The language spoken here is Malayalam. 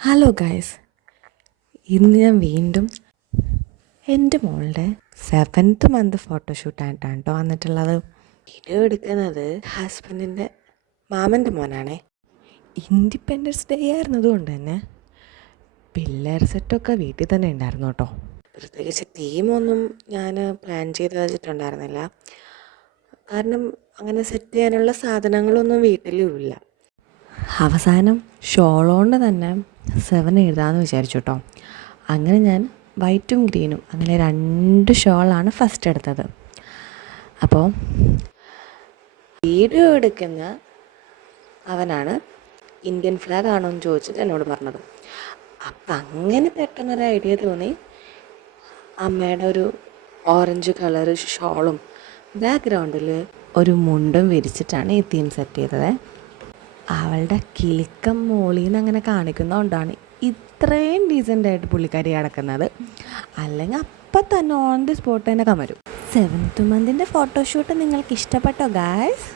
ഹലോ ഗായ്സ് ഇന്ന് ഞാൻ വീണ്ടും എന്റെ മോളുടെ സെവൻത്ത് മന്ത് ഫോട്ടോഷൂട്ടായിട്ടാണ് കേട്ടോ വന്നിട്ടുള്ളത്. വീഡിയോ എടുക്കുന്നത് ഹസ്ബൻഡിന്റെ മാമന്റെ മോനാണേ. ഇൻഡിപെൻഡൻസ് ഡേ ആയിരുന്നതുകൊണ്ട് തന്നെ പിള്ളേർ സെറ്റൊക്കെ വീട്ടിൽ തന്നെ ഉണ്ടായിരുന്നു കേട്ടോ പ്രത്യേകിച്ച് തീമൊന്നും ഞാൻ പ്ലാൻ ചെയ്ത് വെച്ചിട്ടുണ്ടായിരുന്നില്ല. കാരണം അങ്ങനെ സെറ്റ് ചെയ്യാനുള്ള സാധനങ്ങളൊന്നും വീട്ടിലും ഇല്ല. അവസാനം ഷോളോണ്ട് തന്നെ സെവൻ എഴുതാമെന്ന് വിചാരിച്ചു കേട്ടോ അങ്ങനെ ഞാൻ വൈറ്റും ഗ്രീനും അങ്ങനെ രണ്ട് ഷോളാണ് ഫസ്റ്റ് എടുത്തത്. അപ്പോൾ വീഡിയോ എടുക്കുന്ന അവനാണ് ഇന്ത്യൻ ഫ്ലാഗ് ആണോ എന്ന് ചോദിച്ചിട്ട് എന്നോട് പറഞ്ഞത്. അപ്പം അങ്ങനെ പെട്ടെന്നൊരു ഐഡിയ തോന്നി. അമ്മയുടെ ഒരു ഓറഞ്ച് കളർ ഷോളും ബാക്ക്ഗ്രൗണ്ടിൽ ഒരു മുണ്ടും വിരിച്ചിട്ടാണ് ഈ തീം സെറ്റ് ചെയ്തത്. അവളുടെ കിളിക്കം മോളിൽ നിന്ന് അങ്ങനെ കാണിക്കുന്നതുകൊണ്ടാണ് ഇത്രയും ഡീസന്റായിട്ട് പുള്ളിക്കാരി കിടക്കുന്നത് അല്ലെങ്കിൽ അപ്പം തന്നെ ഓൺ ദി സ്പോട്ട് തന്നെ കമരും. സെവൻത്ത് മന്തിന്റെ ഫോട്ടോഷൂട്ട് നിങ്ങൾക്ക് ഇഷ്ടപ്പെട്ടോ ഗായ്സ്